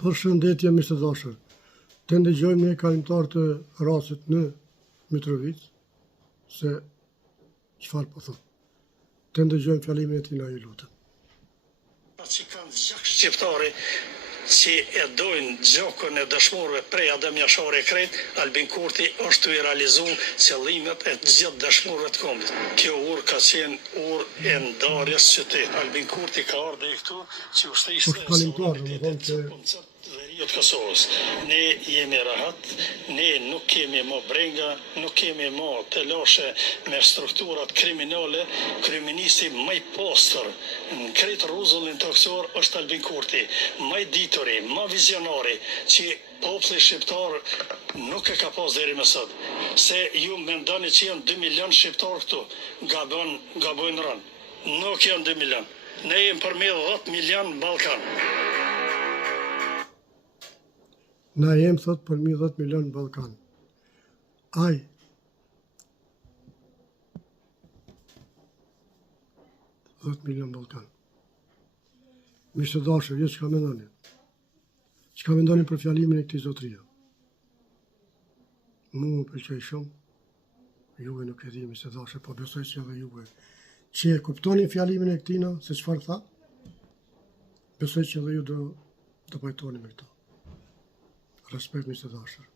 Përshëndetje miq të dashur. Të ndëgjojmë një kalimtar të rastit në Mitrovic se çfarë po thot. Të ndëgjojmë fjalimin e tij, na ju lutem. Që kanë gjak shqiptari që e dojnë gjokën e dëshmorëve prej Adem Jashari Krejt, Albin Kurti është të i realizu qëllimet e gjithë dëshmorëve të kombit. Kjo urë ka qenë urë e ndarjes qytet. Albin Kurti ka ardhe i këtu që është ishte të Kosovës. Ne jemi rahat, ne nuk kemi më brenga, nuk kemi më të lashe me strukturat kriminale. Kryeministi më i pastër në krejt rruzullin toksor është Albin Kurti, më i ditori, më vizionari, që populli shqiptar nuk e ka pas deri më sot. Se ju mendoni që janë 2 milion shqiptar këtu, gabojnë rënë. Nuk janë 2 milion. Ne jemi përmjet 10 milion në Ballkan. Na jem thot për 10 milion në Ballkan. Aj, milion në Ballkan. Miq të dashur, ju çka mendoni? Çka mendoni për fjalimin e këtij zotërie? Mu më pëlqej shumë. Juve nuk e di, miq të dashur, po besoj se edhe juve që e kuptoni fjalimin e këtina, se çfarë tha, besoj që edhe ju do pajtoni me këto. Respekt miq të dashur.